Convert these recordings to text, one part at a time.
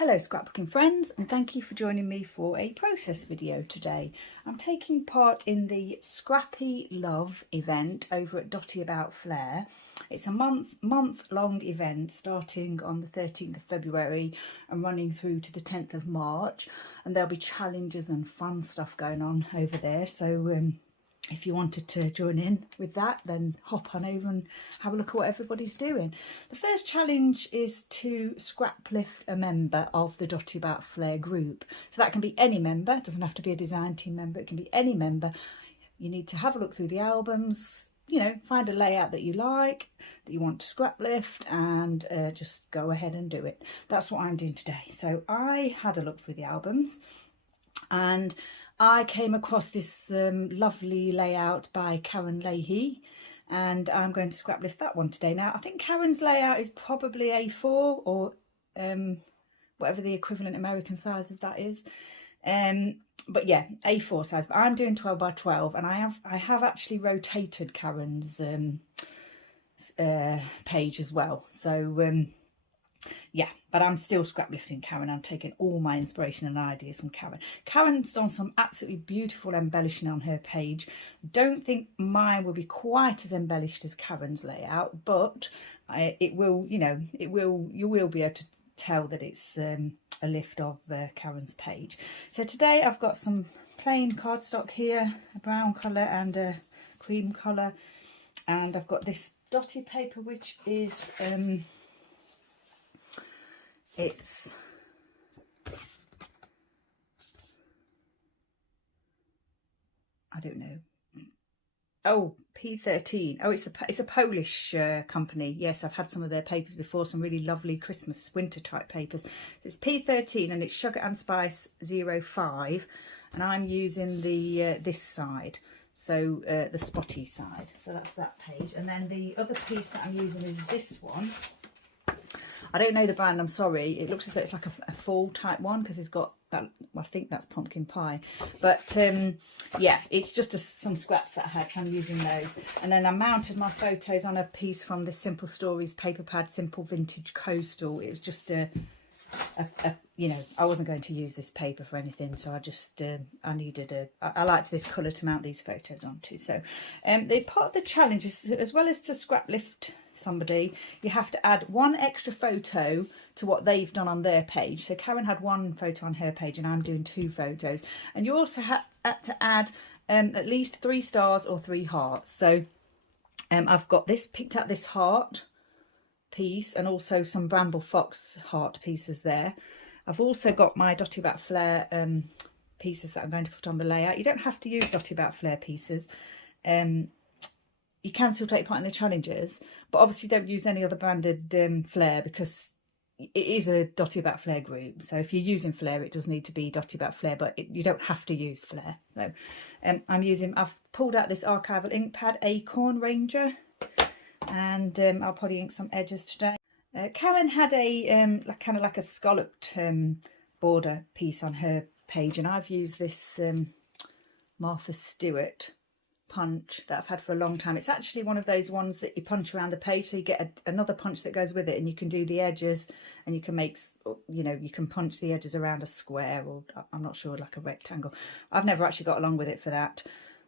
Hello scrapbooking friends, and thank you for joining me for a process video today. I'm taking part in the Scrappy Love event over at Dotty About Flair. It's a month-long event starting on the 13th of February and running through to the 10th of March, and there'll be challenges and fun stuff going on over there, so if you wanted to join in with that, then hop on over and have a look at what everybody's doing. The first challenge is to scrap lift a member of the Dotty About Flair group. So that can be any member, it doesn't have to be a design team member, it can be any member. You need to have a look through the albums, you know, find a layout that you like, that you want to scrap lift, and just go ahead and do it. That's what I'm doing today. So I had a look through the albums and I came across this lovely layout by Karen Leahy, and I'm going to scrap lift that one today. Now, I think Karen's layout is probably A4 or whatever the equivalent American size of that is. But yeah, A4 size. But I'm doing 12 by 12, and I have actually rotated Karen's page as well. So yeah, but I'm still scrap lifting Karen. I'm taking all my inspiration and ideas from Karen. Karen's done some absolutely beautiful embellishing on her page. Don't think mine will be quite as embellished as Karen's layout, but it will, you know, you will be able to tell that it's a lift of Karen's page. So today I've got some plain cardstock here, a brown colour and a cream colour, and I've got this dotty paper, which is it's I don't know. Oh, P13. Oh, it's a Polish company. Yes, I've had some of their papers before. Some really lovely Christmas winter type papers. It's P13 and it's Sugar and Spice 05, and I'm using the this side. So the spotty side. So that's that page, and then the other piece that I'm using is this one. I don't know the brand, I'm sorry. It looks as though it's like a fall type one because it's got that, well, I think that's pumpkin pie. But yeah, it's just some scraps that I had, so I'm using those. And then I mounted my photos on a piece from the Simple Stories paper pad, Simple Vintage Coastal. It was just you know, I wasn't going to use this paper for anything, so I just I needed I liked this colour to mount these photos onto. So the part of the challenge is, as well as to scrap lift somebody, you have to add one extra photo to what they've done on their page. So Karen had one photo on her page and I'm doing 2 photos, and you also had to add at least 3 stars or 3 hearts. So I've got this, picked out this heart piece and also some Bramble Fox heart pieces there. I've also got my Dotty About Flair pieces that I'm going to put on the layout. You don't have to use Dotty About Flair pieces. You can still take part in the challenges, but obviously don't use any other branded Flair because it is a Dotty About Flair group. So if you're using Flair, it does need to be Dotty About Flair, but you don't have to use Flair. So I've pulled out this archival ink pad Acorn Ranger, and I'll probably ink some edges today. Karen had a kind of like a scalloped border piece on her page, and I've used this Martha Stewart punch that I've had for a long time. It's actually one of those ones that you punch around the page, so you get another punch that goes with it, and you can do the edges, and you can make, you know, you can punch the edges around a square, or I'm not sure, like a rectangle. I've never actually got along with it for that.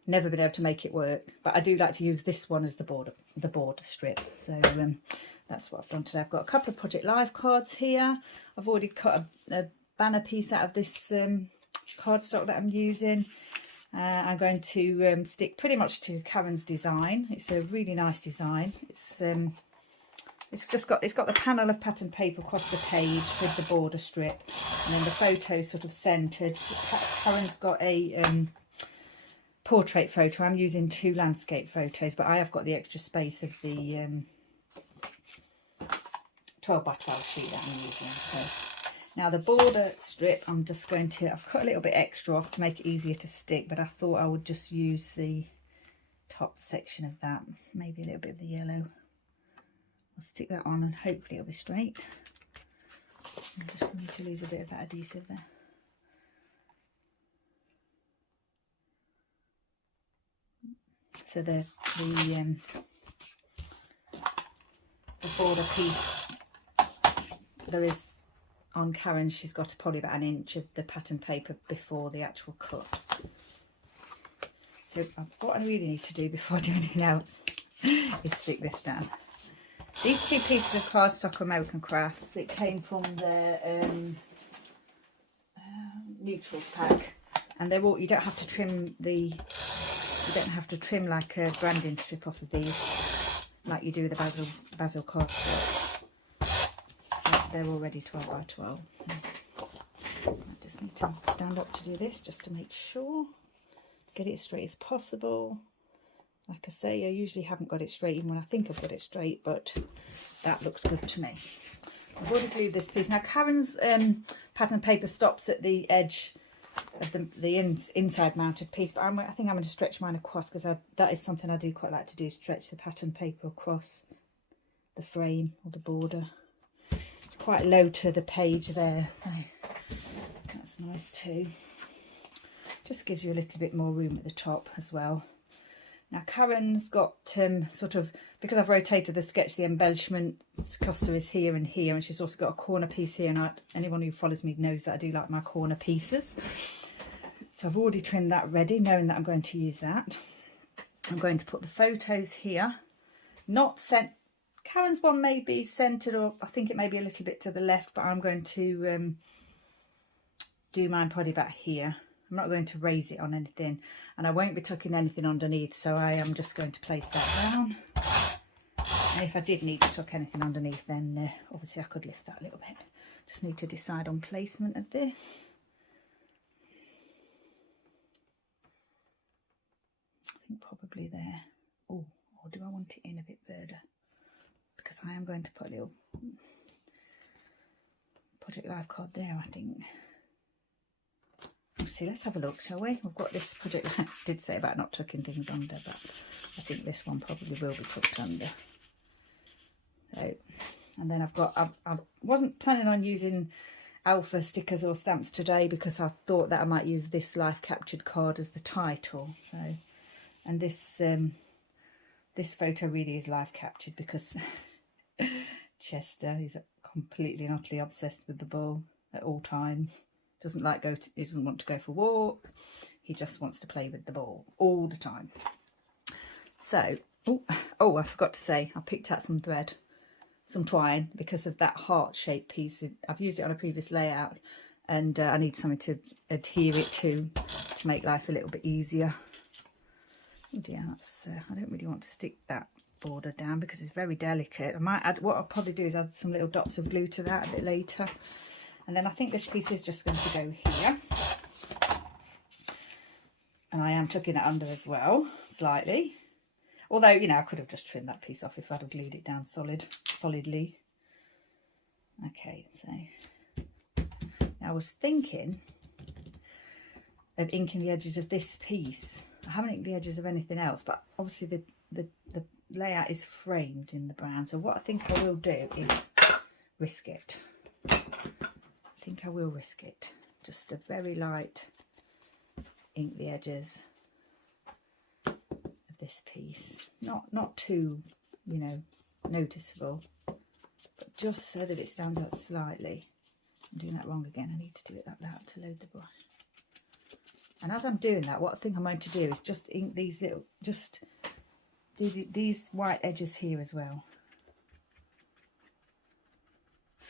Never been able to make it work, but I do like to use this one as the border strip. So that's what I've done today. I've got a couple of Project Live cards here. I've already cut a banner piece out of this cardstock that I'm using. I'm going to stick pretty much to Karen's design. It's a really nice design. It's got the panel of pattern paper across the page with the border strip, and then the photos sort of centered. Karen's got a portrait photo. I'm using 2 landscape photos, but I have got the extra space of the 12 by 12 sheet that I'm using. So now the border strip, I'm just going to, I've cut a little bit extra off to make it easier to stick, but I thought I would just use the top section of that, maybe a little bit of the yellow. I'll stick that on and hopefully it'll be straight. I just need to lose a bit of that adhesive there. So the border piece, there is on Karen, she's got probably about an inch of the pattern paper before the actual cut. So what I really need to do before I do anything else is stick this down. These two pieces of cardstock American Crafts, it came from their neutrals pack, and they're all, you don't have to trim like a branding strip off of these like you do with the basil cardstock. They're already 12 by 12. I just need to stand up to do this just to make sure, get it as straight as possible. Like I say, I usually haven't got it straight even when I think I've got it straight, but that looks good to me. I've already glued this piece. Now Karen's pattern paper stops at the edge of the inside mounted piece, but I think I'm going to stretch mine across, because that is something I do quite like to do, stretch the pattern paper across the frame or the border. It's quite low to the page there, so that's nice too. Just gives you a little bit more room at the top as well. Now Karen's got sort of, because I've rotated the sketch, the embellishment cluster is here and here, and she's also got a corner piece here, and anyone who follows me knows that I do like my corner pieces. So I've already trimmed that ready, knowing that I'm going to use that. I'm going to put the photos here. Not sent. Karen's one may be centred, or I think it may be a little bit to the left, but I'm going to do mine probably about here. I'm not going to raise it on anything, and I won't be tucking anything underneath, so I am just going to place that down. And if I did need to tuck anything underneath, then obviously I could lift that a little bit. Just need to decide on placement of this. I think probably there. Oh, or do I want it in a bit further? Because I am going to put a little project live card there, I think. See, let's have a look, shall we? We've got this project. I did say about not tucking things under, but I think this one probably will be tucked under. So, and then I wasn't planning on using alpha stickers or stamps today, because I thought that I might use this life captured card as the title. So, and this this photo really is life captured, because Chester is completely and utterly obsessed with the ball at all times. He doesn't want to go for a walk. He just wants to play with the ball all the time. So, oh, I forgot to say, I picked out some thread, some twine, because of that heart-shaped piece. I've used it on a previous layout, and I need something to adhere it to make life a little bit easier. Oh dear, that's, I don't really want to stick that border down because it's very delicate. I might add, what I'll probably do is add some little dots of glue to that a bit later. And then I think this piece is just going to go here. And I am tucking that under as well, slightly. Although, you know, I could have just trimmed that piece off if I'd have glued it down solidly. Okay, so now I was thinking of inking the edges of this piece. I haven't inked the edges of anything else, but obviously the layout is framed in the brown. So what I think I will do is risk it. I think I will risk it. Just a very light ink the edges of this piece. Not too, you know, noticeable, but just so that it stands out slightly. I'm doing that wrong again. I need to do it like that to load the brush. And as I'm doing that, what I think I'm going to do is just ink these little, just do these white edges here as well.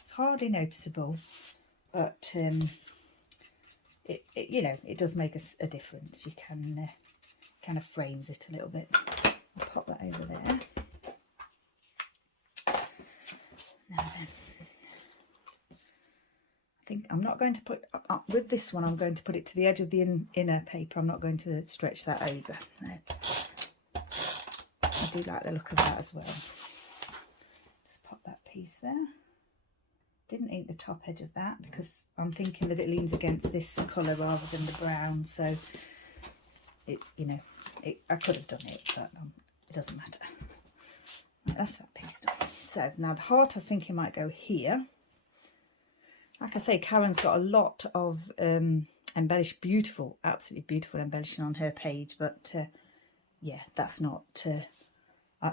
It's hardly noticeable, but it you know, it does make a difference. You can kind of frames it a little bit. I'll pop that over there. Now then, I think I'm not going to put with this one. I'm going to put it to the edge of the inner paper. I'm not going to stretch that over. No. I do like the look of that as well. Just pop that piece there. Didn't ink the top edge of that because I'm thinking that it leans against this colour rather than the brown, so it, you know, I could have done it, but it doesn't matter. Right, that's that piece done. So now the heart I was thinking might go here. Like I say, Karen's got a lot of embellished, beautiful, absolutely beautiful embellishing on her page, but yeah, that's not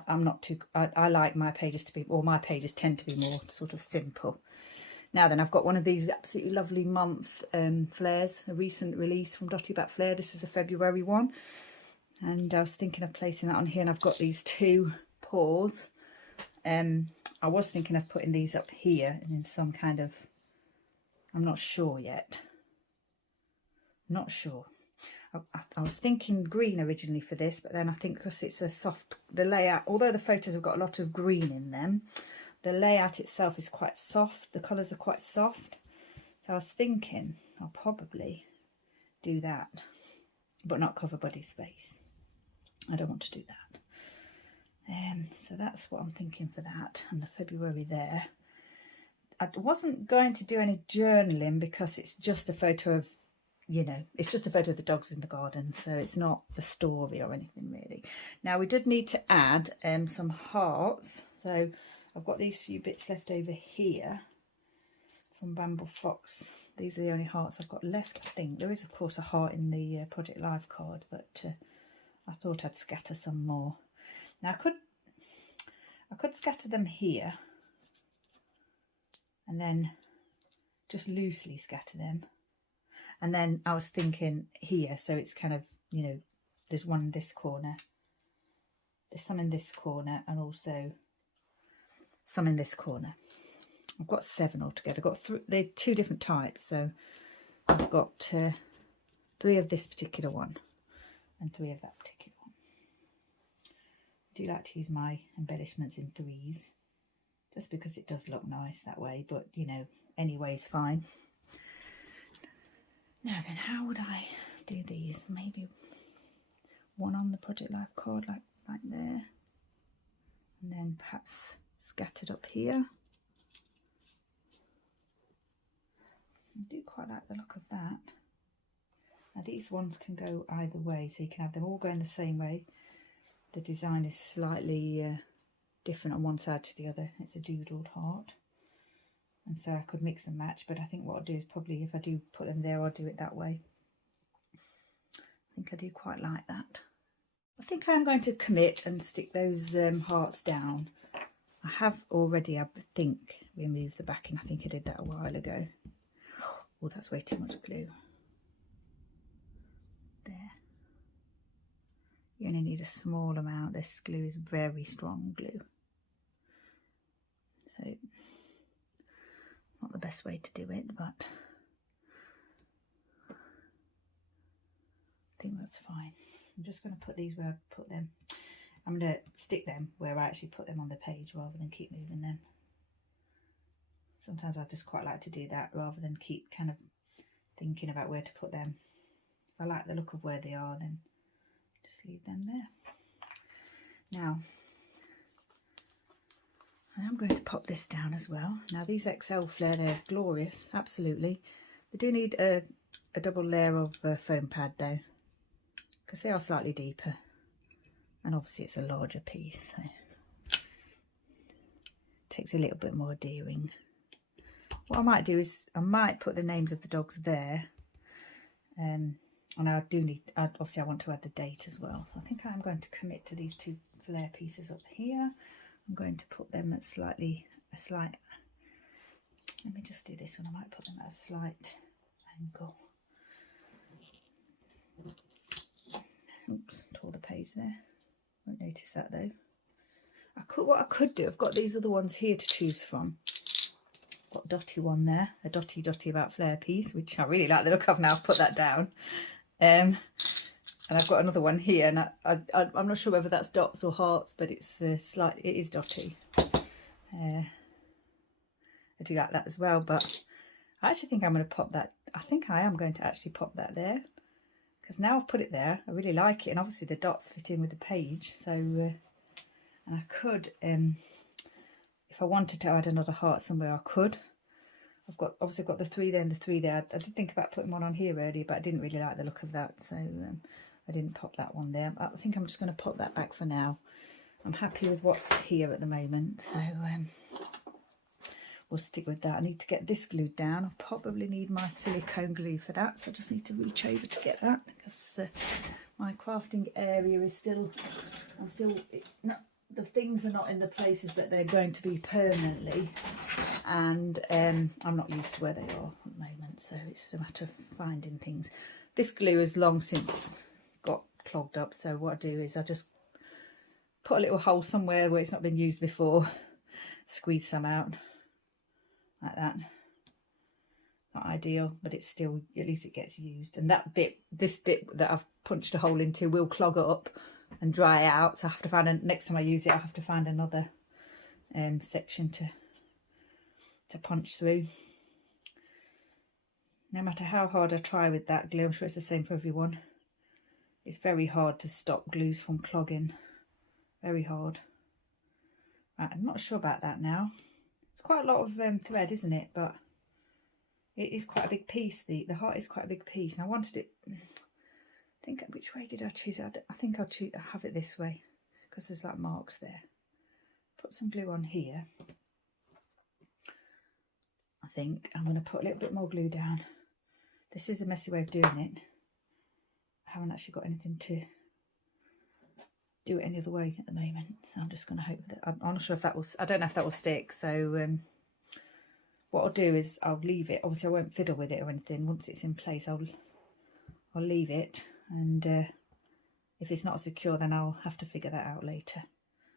I'm not too, I like my pages to be, or my pages tend to be more sort of simple. Now then, I've got one of these absolutely lovely month flares, a recent release from Dotty Back Flare. This is the February one. And I was thinking of placing that on here, and I've got these two paws. I was thinking of putting these up here and in some kind of, I'm not sure yet. Not sure. I was thinking green originally for this, but then I think because it's a soft, the layout, although the photos have got a lot of green in them, the layout itself is quite soft. The colours are quite soft. So I was thinking I'll probably do that, but not cover Buddy's face. I don't want to do that. So that's what I'm thinking for that, and the February there. I wasn't going to do any journaling because it's just a photo of, you know, it's just a photo of the dogs in the garden, so it's not the story or anything really. Now we did need to add some hearts, so I've got these few bits left over here from Bramble Fox. These are the only hearts I've got left, I think. There is of course a heart in the Project Live card, but I thought I'd scatter some more. Now I could scatter them here and then just loosely scatter them. And then I was thinking here, so it's kind of, you know, there's one in this corner, there's some in this corner, and also some in this corner. I've got 7 altogether. I've got they're 2 different types, so I've got 3 of this particular one and 3 of that particular one. I do like to use my embellishments in 3s, just because it does look nice that way, but you know, any way is fine. Now then, how would I do these? Maybe one on the Project Life card, like there, and then perhaps scattered up here. I do quite like the look of that. Now these ones can go either way, so you can have them all going the same way. The design is slightly different on one side to the other. It's a doodled heart. And so I could mix and match, but I think what I'll do is probably, if I do put them there, I'll do it that way. I think I do quite like that. I think I'm going to commit and stick those hearts down. I have already, I think, removed the backing. I think I did that a while ago. Oh, that's way too much glue. There. You only need a small amount. This glue is very strong glue. So, not the best way to do it, but I think that's fine. I'm just going to put these where I put them. I'm going to stick them where I actually put them on the page rather than keep moving them. Sometimes I just quite like to do that rather than keep kind of thinking about where to put them. If I like the look of where they are, then just leave them there. Now, I'm going to pop this down as well. Now these XL Flare, they're glorious, absolutely. They do need a double layer of foam pad though, because they are slightly deeper, and obviously it's a larger piece, so it takes a little bit more adhering. What I might do is I might put the names of the dogs there, and I do need, obviously I want to add the date as well, so I think I'm going to commit to these 2 flare pieces up here. I'm going to put them at a slight, let me just do this one, I might put them at a slight angle. Oops, tore the page there, won't notice that though. What I could do, I've got these other ones here to choose from. Got a dotty one there, a dotty about flare piece, which I really like the look of now. I've put that down. And I've got another one here, and I'm not sure whether that's dots or hearts, but it's it is dotty. I do like that as well, but I actually think I'm going to pop that. I think I am going to actually pop that there, because now I've put it there, I really like it, and obviously the dots fit in with the page. So, and I could, if I wanted to add another heart somewhere, I could. I've obviously got the 3 there and the 3 there. I did think about putting one on here earlier, but I didn't really like the look of that, so I didn't pop that one there. I think I'm just going to pop that back for now. I'm happy with what's here at the moment, so we'll stick with that. I need to get this glued down. I probably need my silicone glue for that, so I just need to reach over to get that, because my crafting area is still, the things are not in the places that they're going to be permanently, and I'm not used to where they are at the moment, so it's a matter of finding things. This glue has long since got clogged up, so what I do is I just put a little hole somewhere where it's not been used before, squeeze some out like that. Not ideal, but it's still, at least it gets used. And that bit, this bit that I've punched a hole into will clog up and dry out, so I have to find next time I use it, I have to find another section to punch through. No matter how hard I try with that glue, I'm sure it's the same for everyone, it's very hard to stop glues from clogging. Very hard. Right, I'm not sure about that now. It's quite a lot of thread, isn't it? But it is quite a big piece. The heart is quite a big piece, and I wanted it. I think, which way did I choose it? I think I'll have it this way because there's like marks there. Put some glue on here. I think I'm going to put a little bit more glue down. This is a messy way of doing it. I haven't actually got anything to do it any other way at the moment, so I'm just going to hope that I'm not sure if that will, I don't know if that will stick. So what I'll do is I'll leave it. Obviously I won't fiddle with it or anything. Once it's in place, I'll leave it, and if it's not secure, then I'll have to figure that out later,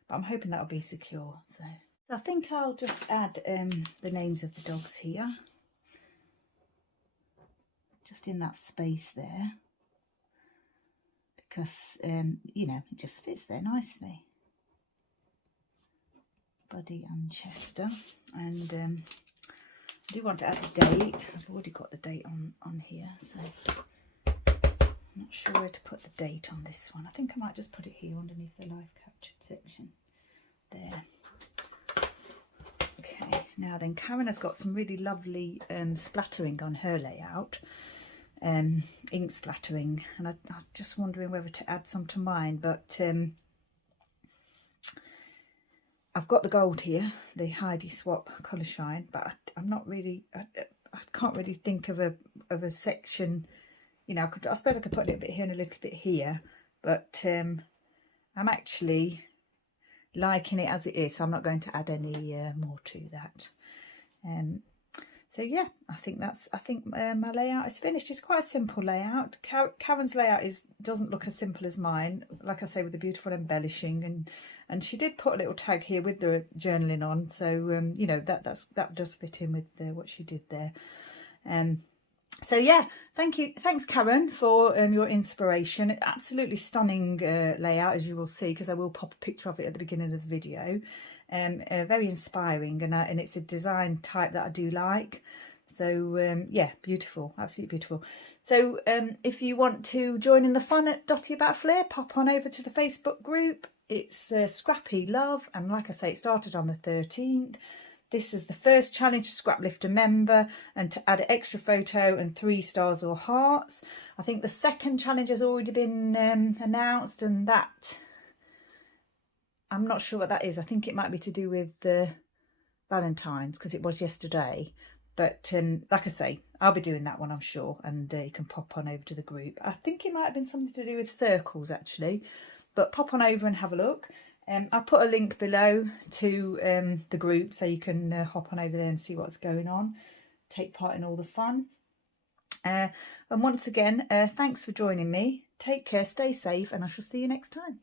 but I'm hoping that'll be secure. So I think I'll just add the names of the dogs here, just in that space there, because you know, it just fits there nicely. Buddy and Chester. And I do want to add the date. I've already got the date on here, so I'm not sure where to put the date on this one. I think I might just put it here underneath the live captured section there. Okay, now then, Karen has got some really lovely splattering on her layout. Ink splattering, and I was just wondering whether to add some to mine, but I've got the gold here, the Heidi Swap Colour Shine, but I'm not really, I can't really think of a section, you know. I suppose I could put a little bit here and a little bit here, but I'm actually liking it as it is, so I'm not going to add any more to that. So yeah, I think my layout is finished. It's quite a simple layout. Karen's layout doesn't look as simple as mine, like I say, with the beautiful embellishing, and she did put a little tag here with the journaling on, so you know, that does fit in with what she did there. So yeah, thanks Karen for your inspiration. Absolutely stunning layout, as you will see, because I will pop a picture of it at the beginning of the video. Very inspiring, and it's a design type that I do like. So yeah, beautiful, absolutely beautiful. So if you want to join in the fun at Dotty About Flair, pop on over to the Facebook group. It's Scrappy Love, and like I say, it started on the 13th. This is the first challenge to scrap lift a member, and to add an extra photo and 3 stars or hearts. I think the second challenge has already been announced, and that, I'm not sure what that is. I think it might be to do with the Valentine's, because it was yesterday. But like I say, I'll be doing that one, I'm sure, and you can pop on over to the group. I think it might have been something to do with circles, actually, but pop on over and have a look. I'll put a link below to the group, so you can hop on over there and see what's going on, take part in all the fun. And once again, thanks for joining me. Take care, stay safe, and I shall see you next time.